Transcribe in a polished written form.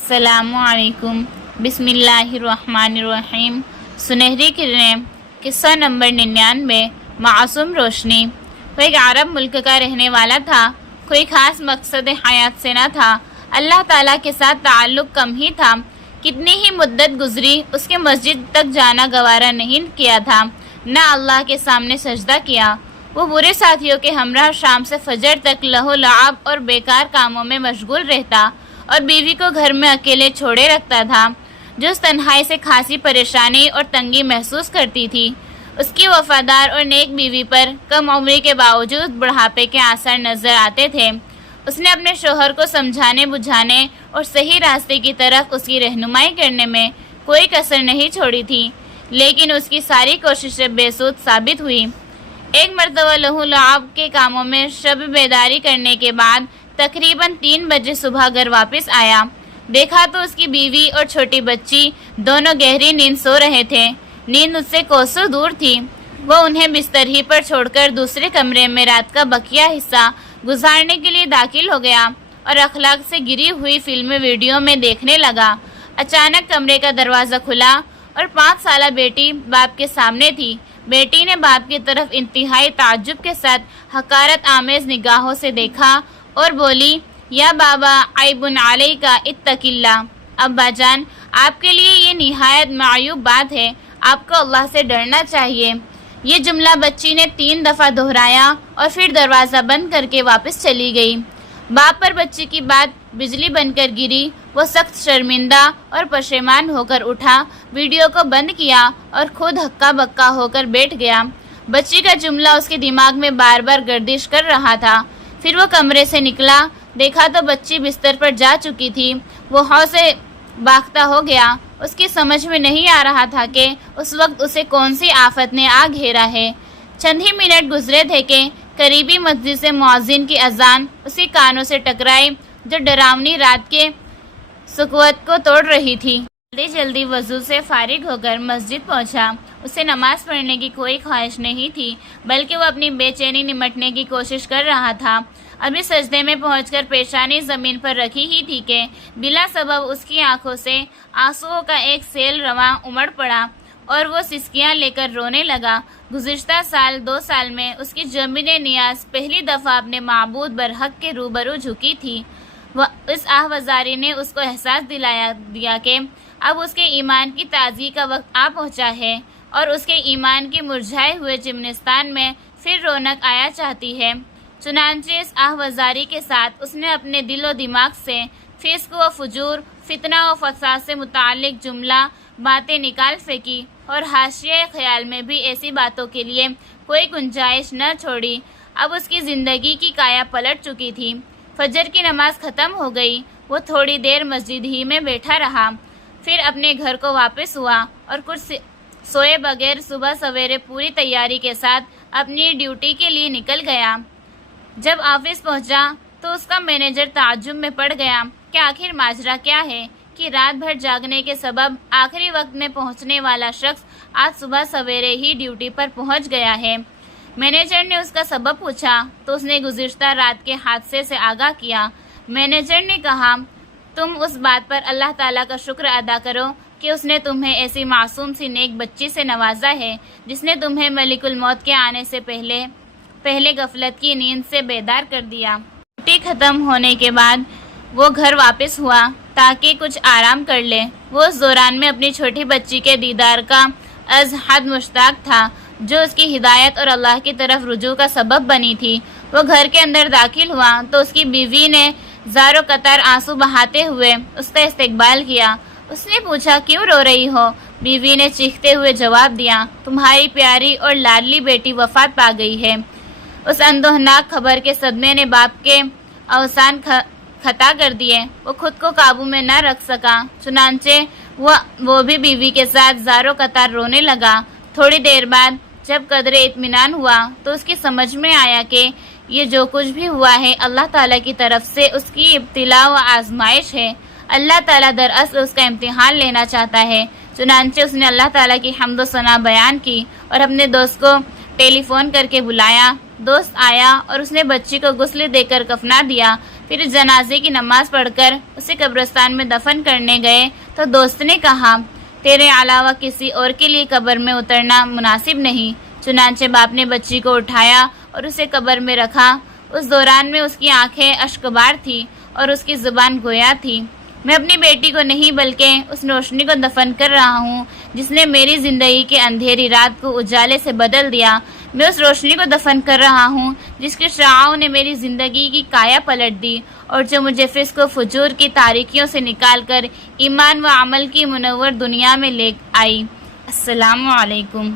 السلام علیکم۔ بسم اللہ الرحمن الرحیم۔ سنہری کرنیں۔ قصہ نمبر 99۔ معصوم روشنی۔ وہ ایک عرب ملک کا رہنے والا تھا۔ کوئی خاص مقصد حیات سے نہ تھا۔ اللہ تعالیٰ کے ساتھ تعلق کم ہی تھا۔ کتنی ہی مدت گزری اس کے مسجد تک جانا گوارا نہیں کیا تھا، نہ اللہ کے سامنے سجدہ کیا۔ وہ برے ساتھیوں کے ہمراہ شام سے فجر تک لہو لعب اور بیکار کاموں میں مشغول رہتا اور بیوی کو گھر میں اکیلے چھوڑے رکھتا تھا، جو اس تنہائی سے خاصی پریشانی اور تنگی محسوس کرتی تھی۔ اس کی وفادار اور نیک بیوی پر کم عمری کے باوجود بڑھاپے کے آثار نظر آتے تھے۔ اس نے اپنے شوہر کو سمجھانے بجھانے اور صحیح راستے کی طرف اس کی رہنمائی کرنے میں کوئی کسر نہیں چھوڑی تھی، لیکن اس کی ساری کوششیں بے سود ثابت ہوئی۔ ایک مرتبہ لہو لعب کے کاموں میں شب بیداری کرنے کے بعد تقریباً 3 بجے صبح گھر واپس آیا۔ دیکھا تو اس کی بیوی اور چھوٹی بچی دونوں گہری نیند سو رہے تھے۔ نیند اس سے کوسوں دور تھی۔ وہ انہیں بستر ہی پر چھوڑ کر دوسرے کمرے میں رات کا بقیہ حصہ گزارنے کے لیے داخل ہو گیا اور اخلاق سے گری ہوئی فلمیں ویڈیو میں دیکھنے لگا۔ اچانک کمرے کا دروازہ کھلا اور 5 سالہ بیٹی باپ کے سامنے تھی۔ بیٹی نے باپ کی طرف انتہائی تعجب کے ساتھ حقارت آمیز نگاہوں سے دیکھا اور بولی، یا بابا عیب علیک اتق اللہ۔ ابا جان، آپ کے لیے یہ نہایت معیوب بات ہے، آپ کو اللہ سے ڈرنا چاہیے۔ یہ جملہ بچی نے 3 دفعہ دہرایا اور پھر دروازہ بند کر کے واپس چلی گئی۔ باپ پر بچی کی بات بجلی بن کر گری۔ وہ سخت شرمندہ اور پشیمان ہو کر اٹھا، ویڈیو کو بند کیا اور خود ہکا بکا ہو کر بیٹھ گیا۔ بچی کا جملہ اس کے دماغ میں بار بار گردش کر رہا تھا۔ پھر وہ کمرے سے نکلا، دیکھا تو بچی بستر پر جا چکی تھی۔ وہ ہو سے باختہ ہو گیا۔ اس کی سمجھ میں نہیں آ رہا تھا کہ اس وقت اسے کون سی آفت نے آ گھیرا ہے۔ چند ہی منٹ گزرے تھے کہ قریبی مسجد سے مؤذن کی اذان اسی کانوں سے ٹکرائی جو ڈراؤنی رات کے سکوت کو توڑ رہی تھی۔ جلدی جلدی وضو سے فارغ ہو کر مسجد پہنچا۔ اسے نماز پڑھنے کی کوئی خواہش نہیں تھی، بلکہ وہ اپنی بے چینی نمٹنے کی کوشش کر رہا تھا۔ ابھی سجدے میں پہنچ کر پیشانی زمین پر رکھی ہی تھی کہ بلا سبب اس کی آنکھوں سے آنسوؤں کا ایک سیل رواں امڑ پڑا اور وہ سسکیاں لے کر رونے لگا۔ گزشتہ سال 2 سال میں اس کی زمین نیاز پہلی دفعہ اپنے معبود برحق کے روبرو جھکی تھی۔ اس آہوازاری نے اس کو احساس دیا کہ اب اس کے ایمان کی تازگی کا وقت آ پہنچا ہے اور اس کے ایمان کے مرجھائے ہوئے چمنستان میں پھر رونق آیا چاہتی ہے۔ چنانچہ اس آہوازاری کے ساتھ اس نے اپنے دل و دماغ سے فسق و فجور، فتنہ و فساد سے متعلق جملہ باتیں نکال پھینکی اور حاشیۂ خیال میں بھی ایسی باتوں کے لیے کوئی گنجائش نہ چھوڑی۔ اب اس کی زندگی کی کایا پلٹ چکی تھی۔ فجر کی نماز ختم ہو گئی۔ وہ تھوڑی دیر مسجد ہی میں بیٹھا رہا، پھر اپنے گھر کو واپس ہوا اور کچھ سوئے بغیر صبح سویرے پوری تیاری کے ساتھ اپنی ڈیوٹی کے لیے نکل گیا۔ جب آفس پہنچا تو اس کا مینیجر تعجب میں پڑ گیا کہ آخر ماجرا کیا ہے کہ رات بھر جاگنے کے سبب آخری وقت میں پہنچنے والا شخص آج صبح سویرے ہی ڈیوٹی پر پہنچ گیا ہے۔ مینیجر نے اس کا سبب پوچھا تو اس نے گزشتہ رات کے حادثے سے آگاہ کیا۔ مینیجر نے کہا، تم اس بات پر اللہ تعالیٰ کا شکر ادا کرو کہ اس نے تمہیں ایسی معصوم سی نیک بچی سے نوازا ہے جس نے تمہیں ملک الموت کے آنے سے پہلے غفلت کی نیند سے بیدار کر دیا۔ ڈیوٹی ختم ہونے کے بعد وہ گھر واپس ہوا تاکہ کچھ آرام کر لے۔ وہ اس دوران میں اپنی چھوٹی بچی کے دیدار کا از حد مشتاق تھا جو اس کی ہدایت اور اللہ کی طرف رجوع کا سبب بنی تھی۔ وہ گھر کے اندر داخل ہوا تو اس کی بیوی نے زاروں قطار آنسو بہاتے ہوئے اس کا استقبال کیا۔ اس نے پوچھا، کیوں رو رہی ہو؟ بیوی نے چیختے ہوئے جواب دیا، تمہاری پیاری اور لاڈلی بیٹی وفات پا گئی ہے۔ اس اندوہناک خبر کے صدمے نے باپ کے اوسان خطا کر دیے۔ وہ خود کو قابو میں نہ رکھ سکا، چنانچہ وہ بھی بیوی کے ساتھ زاروں قطار رونے لگا۔ تھوڑی دیر بعد جب قدرے اطمینان ہوا تو اس کی سمجھ میں آیا کہ یہ جو کچھ بھی ہوا ہے اللہ تعالیٰ کی طرف سے اس کی ابتلا و آزمائش ہے۔ اللہ تعالیٰ دراصل اس کا امتحان لینا چاہتا ہے۔ چنانچہ اس نے اللہ تعالیٰ کی حمد و ثنا بیان کی اور اپنے دوست کو ٹیلی فون کر کے بلایا۔ دوست آیا اور اس نے بچی کو غسل دے کر کفنا دیا، پھر جنازے کی نماز پڑھ کر اسے قبرستان میں دفن کرنے گئے تو دوست نے کہا تیرے علاوہ کسی اور کے لیے قبر میں اترنا مناسب نہیں۔ چنانچہ باپ نے بچی کو اٹھایا اور اسے قبر میں رکھا۔ اس دوران میں اس کی آنکھیں اشکبار تھی اور اس کی زبان گویا تھی۔ میں اپنی بیٹی کو نہیں بلکہ اس روشنی کو دفن کر رہا ہوں جس نے میری زندگی کے اندھیری رات کو اجالے سے بدل دیا۔ میں اس روشنی کو دفن کر رہا ہوں جس کے شعاعوں نے میری زندگی کی کایا پلٹ دی اور جو مجھے فسق و فجور کی تاریکیوں سے نکال کر ایمان و عمل کی منور دنیا میں لے آئی۔ السلام علیکم۔